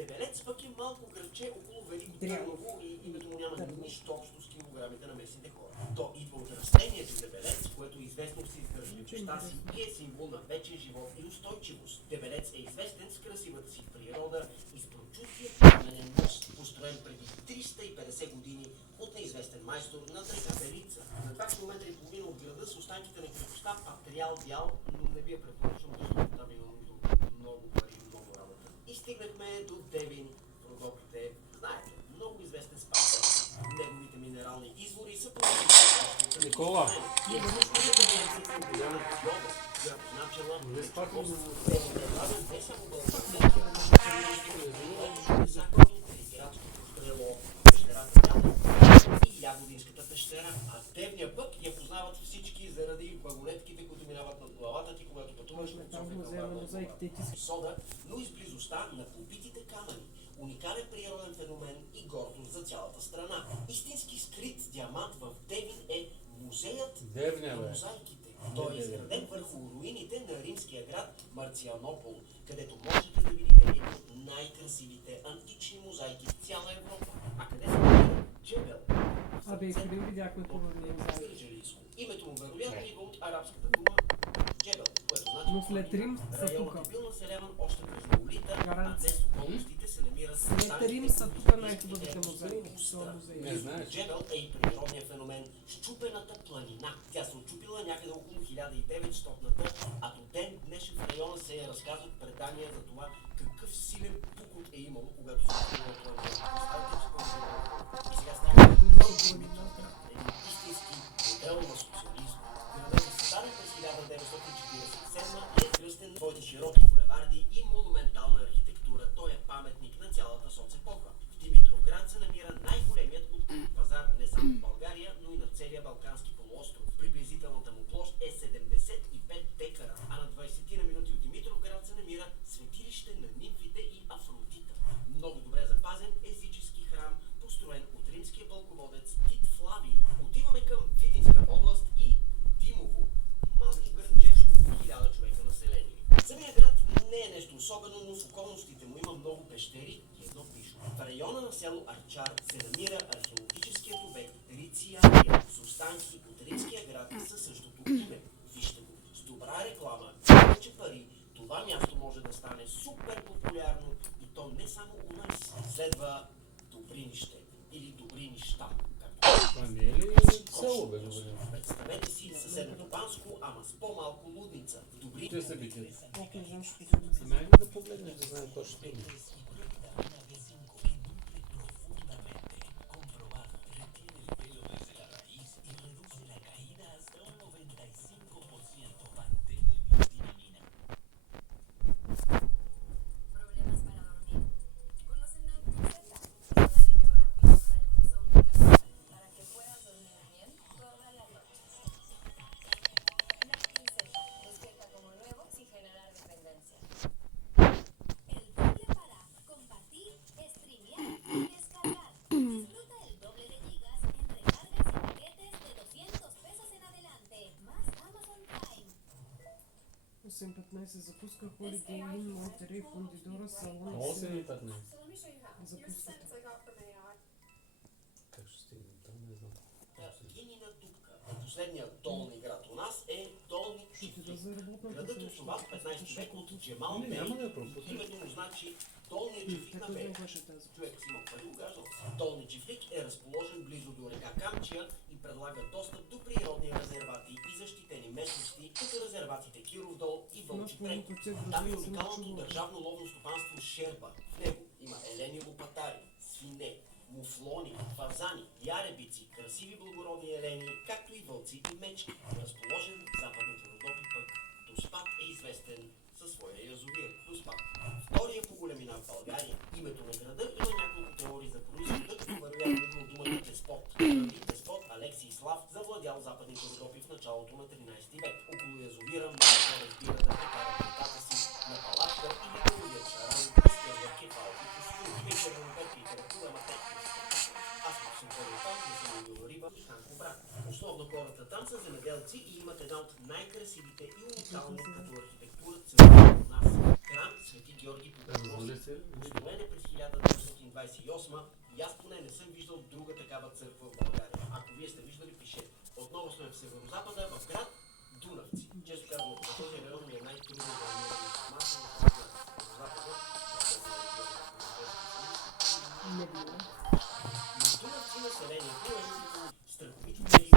Дебелец пък е малко градче около Велико Търново и името му няма нищо общо с килограмите на местните хора. То идва от растението Дебелец, което е известно с издръжливостта си и е символ на вечен живот и устойчивост. Дебелец е известен с красивата си природа и с прочутия каменен мост, построен преди 350 години от неизвестен майстор над река Белица. На 2 км и половина от града с останките на крепостта Патриал Бял, но не ви я препоръчвам, защото там има много пари, много работа. И стигнахме до Девин в Родопите. Знаете, много известен спасен. Неговите минерални извори са получили Никола! и Ягодинската пещера, а Девния пък я познават всички заради вагонетките, които минават над главата ти, когато пътуваш от София към Сода, но и с близостта на побитите камъни. Уникален природен феномен и гордост за цялата страна. Истински скрит диамант в Девин е музеят на мозайките. Той е изграден върху руините на римския град Марцианопол, където можете да видите едни от най-красивите антични мозайки в цяла Европа. А къде се намира Джебел? Къде видяхме хубави мозайки? Името му вероятно идва от арабската дума Джебел, което значи но след Рим са тук. районът е бил населяван още през неолита, а днес околностите се намират След Рим са тук най-хубавите мозайки. Джебел е и природният феномен Счупената планина. Тя се отчупила някъде около 1900-та, а до ден днешен в района се разказват предания за това какъв силен пукот е имало, когато се отчупила планина. И сега става истински модел на социализм. Градът е създаден през 1947 и е кръстен своите широки булеварди и монументална архитектура. Той е паметник на цялата соцепоха. В Димитровград се намира най-големият открит пазар не само в България, но и на целия Балкански полуостров. Приблизителната му площ е 75 декара, а на 20 на минути от Димитровград се намира светилище на нимфите и Афродита. Много добре запазен езически храм, построен от римския пълководец Тит Флавий. Отиваме към Видинска област и Димово. Малко градче с около 1000 човека население. Самият град не е нещо особено, но в околностите му има много пещери и едно пише. В района на село Арчар се намира археологическият обект Рициария с останки от римския град със същото име. Вижте го. С добра реклама, повече пари, това място може да стане супер популярно и то не само у нас. Следва Добринище или Добринища. Това не е ли село, бе, добре? Представете си съседното Банско, ама с по-малко лудница. Те са бити. Окей, знам, ще Ами да погледнеш, да знаем точно. запуска Holiday Inn Monterey Fundidora салон. 8 и 15. Запускате. Как ще стигнем там, не знам. Гинина дупка. Последният долни град у нас е Долни Чифлик. Градът е основан в 15 век от Джемал Бей. Името му значи Долният Чифлик на Бей. Човек си има пари угаждал. Долни Чифлик е разположен близо до река Камчия и предлага достъп до природни резервати и защитени местности, като резерватите Киров дол и Вълчи бряг. Там е уникалното държавно ловно стопанство Шерба. В него има елени лопатари, свине, муфлони, фазани, яребици, красиви благородни елени, както и вълци и мечки. Разположен в западните Родопи пък Доспат е известен със своя язовир Доспат. Втория по големина в България. Името на града има няколко теории за произхода, като вероятно идва от думата деспот. Деспот Алексий Слав завладял западните Родопи в началото на 13 век. Около язовира много хора избира да прекарат детата си на палатка или да ловят шаран, изтърват кефалки, костюм, вечерно перки и каракула, аз съм ходил там, да се ловил риба и Ханко брат. Основно хората там са земеделци и имат една от най-красивите и уникални като архитектура църква у нас. Храм Свети Георги Развали се. Построена през 1928 и аз поне не съм виждал друга такава църква в България. Ако вие сте виждали, пишете. Отново сме в Северозапада, в град Дунавци. Често казвам, в този район ми е най-трудно да намеря информация в Северозапада. Не било. Но Дунавци населението е страховитите герои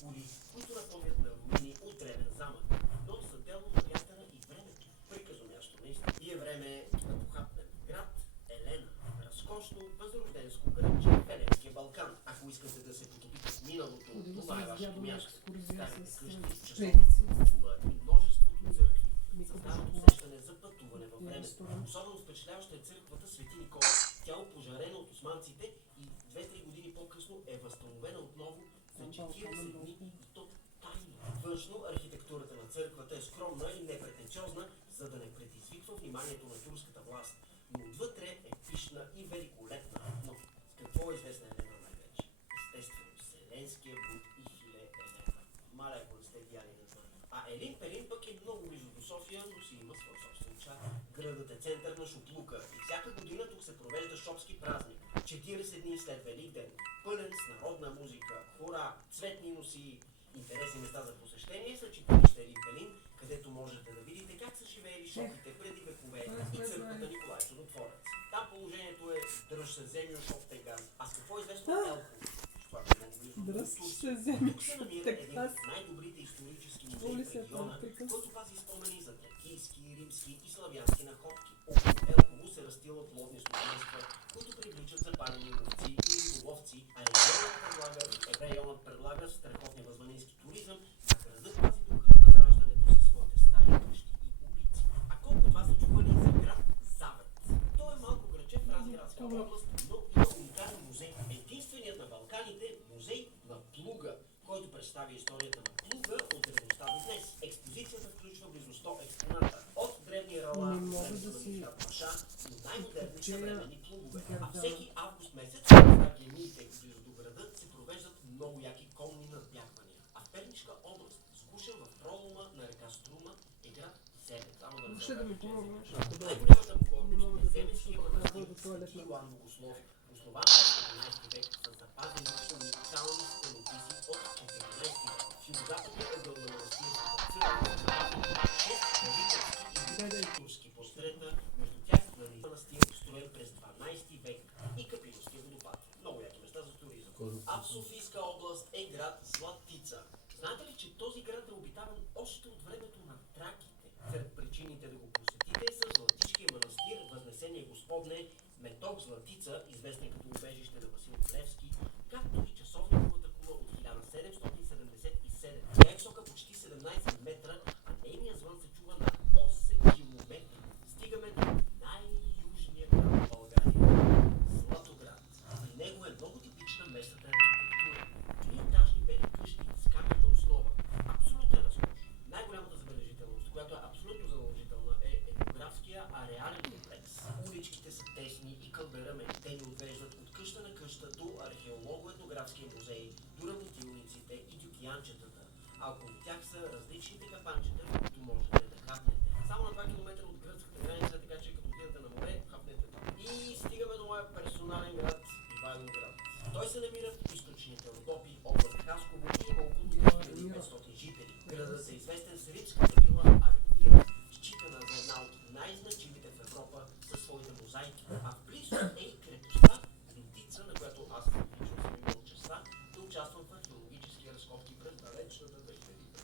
коли, които напомнят на руини от древен замък, но са дело на вятъра и времето. Приказно място, наистина. И е време да похапнем. Град Елена. Разкошно, възрожденско градче в Еленския Балкан. Ако искате да се потопите в миналото, Ходили това е сме с вашето дядо на място. екскурзия Старите с къщи, часовници, шведици. кула и множеството църкви създават усещане за пътуване във времето. Особено впечатляваща е църквата Свети Никола. Тя е опожарена от османците и 2-3 години по-късно е възстановена отново за 40 дни и то тайно. Външно архитектурата на църквата е скромна и непретенциозна, за да не предизвиква вниманието на турската власт. Но отвътре е пишна и великолепна. Но с какво е известна Елена най-вече? Естествено, Вселенския Буд и Хиле Елена. Маля, ако не сте видяли, не знам. А Елин Пелин пък е много близо до София, но си има свой собствен чар. Градът е център на шотлука и всяка година тук се провежда шопски празник. 40 дни след Великден. Пълен с народна музика, хора, цветни носи. Интересни места за посещение са читалище Елин Пелин, където можете да видите как са живеели шопите преди векове и църквата Николай Чудотворец. Там положението е дръж се земю, шоп теган. А с какво е известно Елхово? Това е много близо до Дръж Турция. се земю, Тук се намира един от най-добрите исторически музеи в региона, който пази спомени за тракийски, римски и славянски находки. Около Елхово се разстилат ловни стопанства, които привличат запалени ловци и риболовци, а районът предлага страхотни възванински туризъм, а градът пази духа на възраждането със своите стари къщи и улици. А колко от вас са чували за град Завет? Той е малко градче в Разградска област, но има уникален музей. Единственият на Балканите музей на плуга, който представя историята на плуга от древността до днес. Експозицията включва близо 100 експоната. От древния рала, времето на Михрат Паша, до най-модерни съвременни плугове. А всеки август месец, когато гемиите близо до града, се провеждат много яки конни надбягвания. А в Пернишка област, сгушен в пролома на река Струма, е град Земен. Само да Въобще да ми помогнеш. най-голямата Не мога покорност да е Земенския да манастир бъда туалетна. Свети Йоан Богослов, основан в 11 век с запазени уникални стенописи от 14 век. В югозападния ъгъл на манастирската църква са 6 велителски и турски портрета, между тях на манастир, строен през 12 век и Капиловския водопад. Много яки места за туризъм. А в Софийска област е град Златица. Знаете ли, че този град е обитаван още от времето на траките? Сред причините да го посетите са Златишкия манастир, Възнесение Господне, Меток Златица, известен като убежище на Васил Левски, както и часовниковата кула от 1777. Тя е висока почти 17 метра, а нейният звън се чува на 8 километра. Стигаме до най-южния град в България – Златоград. При него е много типична местната архитектура. Триетажни бели къщи с каменна основа. Абсолютен разкош. Най-голямата забележителност, която е абсолютно задължителна, е етнографския ареален комплекс. Уличките са тесни и кълберамен. Те ни отвеждат от къща на къща до археолого-етнографския музей, до работилниците и дюкиянчетата. А около тях са различните капанчета, които можете да хапнете. Само на 2 км от гръцката граница, така че като отидете на море, хапнете там. И стигаме до моя персонален град Ивайловград. Той се намира в източните Родопи, област Хасково и има около 3500 жители. Градът е известен с римската вила Армира, считана за една от най-значимите в Европа със своите мозайки. А близо е и крепостта Лютица, на която аз лично съм имал честа да участвам в археологически разкопки през далечната 2000 година.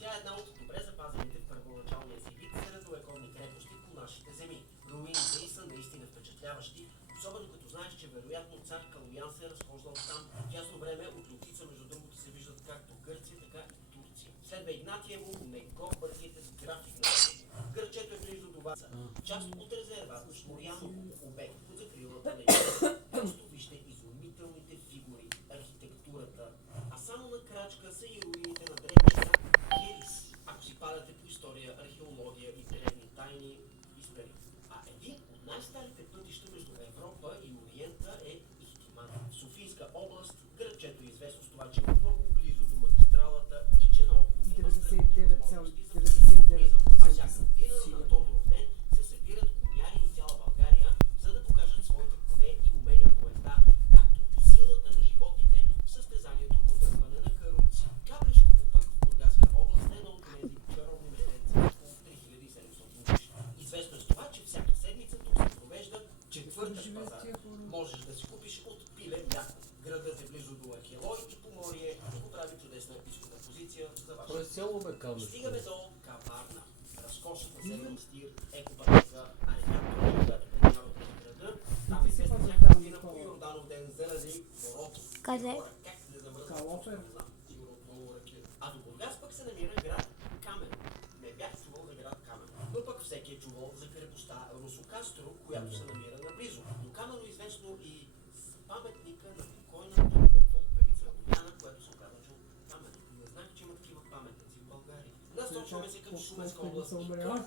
Тя е една от добре запазените в първоначалния си вид средновековни крепости по нашите земи. Руините й са наистина впечатляващи, особено като знаеш, че вероятно цар Калоян се е разхождал там. В ясно време от Лютица, между другото, се виждат както Гърция, така и Турция. Следва Игнатиево, не го бързите с график на него. Гърчето е близо до Ваца. Част от резерват Шморяново, обект по закрилата на Иван. Просто вижте изумителните фигури, архитектурата. А само на крачка са и руините на древния град Херис. Ако си падате по история, археология и древни тайни, изпери. А един от най-старите пътища между Европа и Ориента е Ихтиман. В Софийска област градчето е известно с това, че е много близо до магистралата и че наоколо има страхотни възможности за туризъм. А всяка година на Тодоров ден се събират коняри от пазар. тия хора. Можеш да си купиш от пиле мляко. Градът е близо до Ахелой и Поморие и го прави чудесна изходна позиция за Това е вашата. цяло бе кабел. Стигаме до Каварна. Разкошен населен стир, екопарк архитектура, която преминава през града. Там Ти е си известна пазар всяка там, година по Никола. Йорданов ден заради хорото. Къде? Хора, как да замръзнат? Калофер. Не знам, сигурно от много ръки. А до Бургас пък се намира град Камен. Не бях чувал за град Камен. Но пък всеки е чувал за крепостта Русо Кастро, която се намира наблизо. До Камено е известно и с паметника на покойната певица Огняна, която се оказа, че от Камен. Не знах, че има такива паметници в България. Насочваме се към Шуменска област и Каолиново.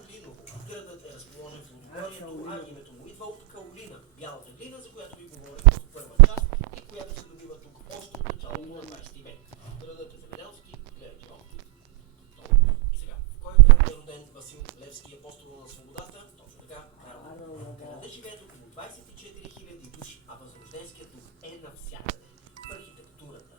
Градът е разположен в Лудогорието, а името му идва от Каолина, бялата глина, за която ви говорих в първа част и която се добива тук още от началото на 20 век. Градът е земеделски, гледат животни. И сега, в кой град е роден Васил Левски, апостол на свободата? Точно така, Карлово. В града живеят около 24 000 души, а възрожденският дух е навсякъде. В архитектурата.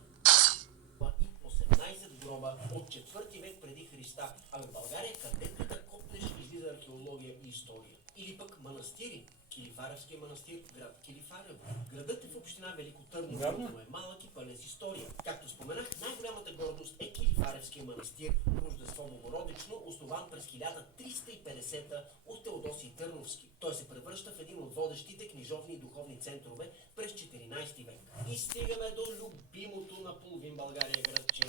И 18 гроба от 4 век преди Христа. Ами в България където да копнеш излиза археология и история. Или пък манастири. Килифаревския манастир, град Килифарево. Градът е в община Велико Търново, Вярно. но е малък и пълен с история. Както споменах, най-голямата гордост е Килифаревския манастир, Рождество Богородично, основан през 1350 от Теодосий Търновски. Той се превръща в един от водещите книжовни и духовни центрове през 14 век. И стигаме до любимото на половин България градче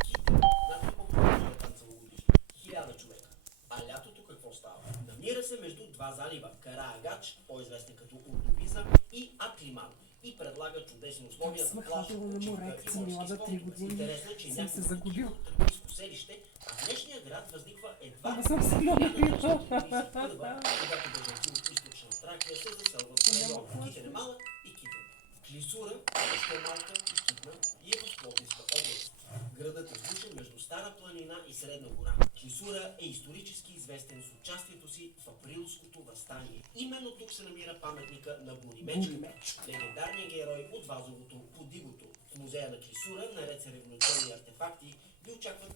Кител. Знаете колко е там целогодишно? 1000 човека. А лятото какво става? Намира се между два залива – Караагач, по-известен като Ордовиза, и Аклиман, и предлага чудесни условия за плаж, Смахвателно на почивка море, и като млада морски 3 спортове. години. Интересно е, че Съм се няколко загубил. от тракийско селище, а днешния град възниква едва Ама съм се намерил. когато бежанци от източна Тракия се заселват в района Китен е малък и Китен. Клисура е още малка и Китна и е в Пловдивска област. Градът е сгушен между Стара планина и Средна гора. Клисура е исторически известен с участието си в Априлското въстание. Именно тук се намира паметника на Боримечката, легендарният герой от Вазовото по Дивото. В музея на Клисура, наред с революционни артефакти, ви очакват